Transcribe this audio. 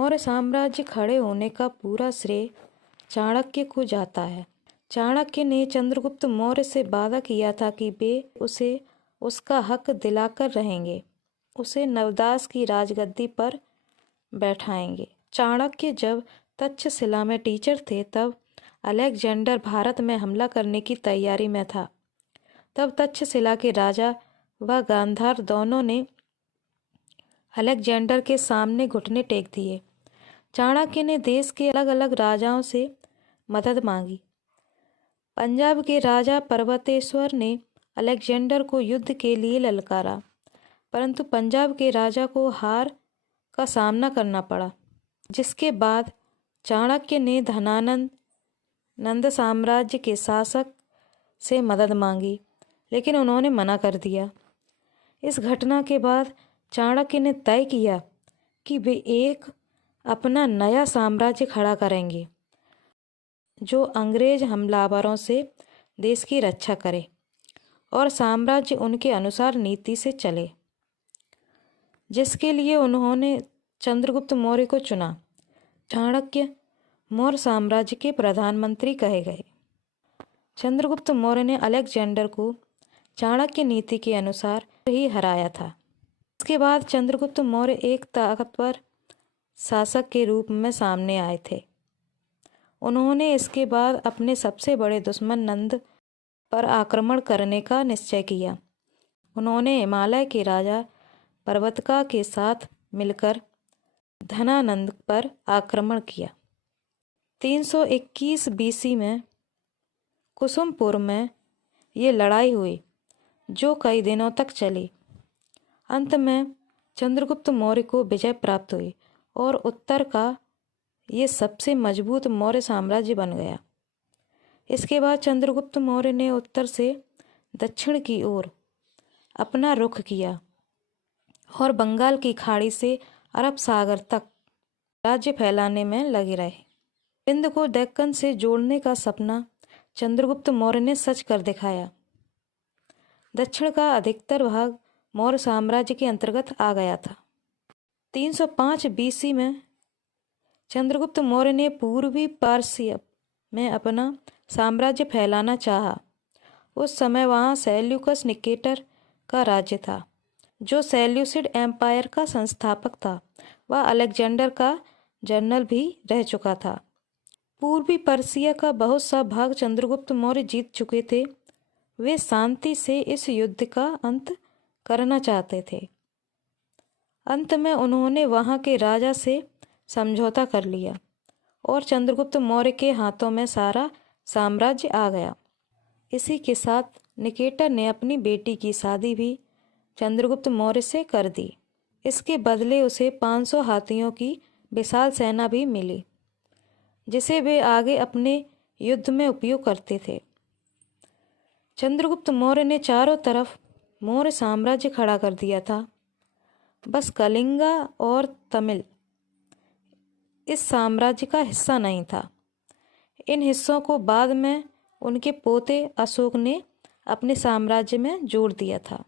मौर्य साम्राज्य खड़े होने का पूरा श्रेय चाणक्य को जाता है। चाणक्य ने चंद्रगुप्त मौर्य से वादा किया था कि वे उसे उसका हक दिलाकर रहेंगे, उसे नवदास की राजगद्दी पर बैठाएंगे। चाणक्य जब तक्षशिला में टीचर थे तब अलेक्जेंडर भारत में हमला करने की तैयारी में था। तब तक्षशिला के राजा व गांधार दोनों ने अलेक्जेंडर के सामने घुटने टेक दिए। चाणक्य ने देश के अलग अलग राजाओं से मदद मांगी। पंजाब के राजा पर्वतेश्वर ने अलेक्जेंडर को युद्ध के लिए ललकारा, परंतु पंजाब के राजा को हार का सामना करना पड़ा, जिसके बाद चाणक्य ने धनानंद नंद साम्राज्य के शासक से मदद मांगी, लेकिन उन्होंने मना कर दिया। इस घटना के बाद चाणक्य ने तय किया कि वे एक अपना नया साम्राज्य खड़ा करेंगे जो अंग्रेज हमलावरों से देश की रक्षा करे और साम्राज्य उनके अनुसार नीति से चले, जिसके लिए उन्होंने चंद्रगुप्त मौर्य को चुना। चाणक्य मौर्य साम्राज्य के प्रधानमंत्री कहे गए। चंद्रगुप्त मौर्य ने अलेक्जेंडर को चाणक्य नीति के अनुसार ही हराया था। इसके बाद चंद्रगुप्त मौर्य एक ताकतवर शासक के रूप में सामने आए थे। उन्होंने इसके बाद अपने सबसे बड़े दुश्मन नंद पर आक्रमण करने का निश्चय किया। उन्होंने हिमालय के राजा पर्वतका के साथ मिलकर धनानंद पर आक्रमण किया। 321 बीसी में कुसुमपुर में ये लड़ाई हुई जो कई दिनों तक चली। अंत में चंद्रगुप्त मौर्य को विजय प्राप्त हुई और उत्तर का ये सबसे मजबूत मौर्य साम्राज्य बन गया। इसके बाद चंद्रगुप्त मौर्य ने उत्तर से दक्षिण की ओर अपना रुख किया और बंगाल की खाड़ी से अरब सागर तक राज्य फैलाने में लगे रहे। हिंद को दक्कन से जोड़ने का सपना चंद्रगुप्त मौर्य ने सच कर दिखाया। दक्षिण का अधिकतर भाग मौर्य साम्राज्य के अंतर्गत आ गया था। 305 बीसी में चंद्रगुप्त मौर्य ने पूर्वी पारसिया में अपना साम्राज्य फैलाना चाहा। उस समय वहाँ सेल्यूकस निकेटर का राज्य था, जो सेल्यूसिड एम्पायर का संस्थापक था। वह अलेक्जेंडर का जनरल भी रह चुका था। पूर्वी पर्सिया का बहुत सा भाग चंद्रगुप्त मौर्य जीत चुके थे। वे शांति से इस युद्ध का अंत करना चाहते थे। अंत में उन्होंने वहाँ के राजा से समझौता कर लिया और चंद्रगुप्त मौर्य के हाथों में सारा साम्राज्य आ गया। इसी के साथ निकेटर ने अपनी बेटी की शादी भी चंद्रगुप्त मौर्य से कर दी। इसके बदले उसे 500 हाथियों की विशाल सेना भी मिली, जिसे वे आगे अपने युद्ध में उपयोग करते थे। चंद्रगुप्त मौर्य ने चारों तरफ मौर्य साम्राज्य खड़ा कर दिया था। बस कलिंगा और तमिल इस साम्राज्य का हिस्सा नहीं था। इन हिस्सों को बाद में उनके पोते अशोक ने अपने साम्राज्य में जोड़ दिया था।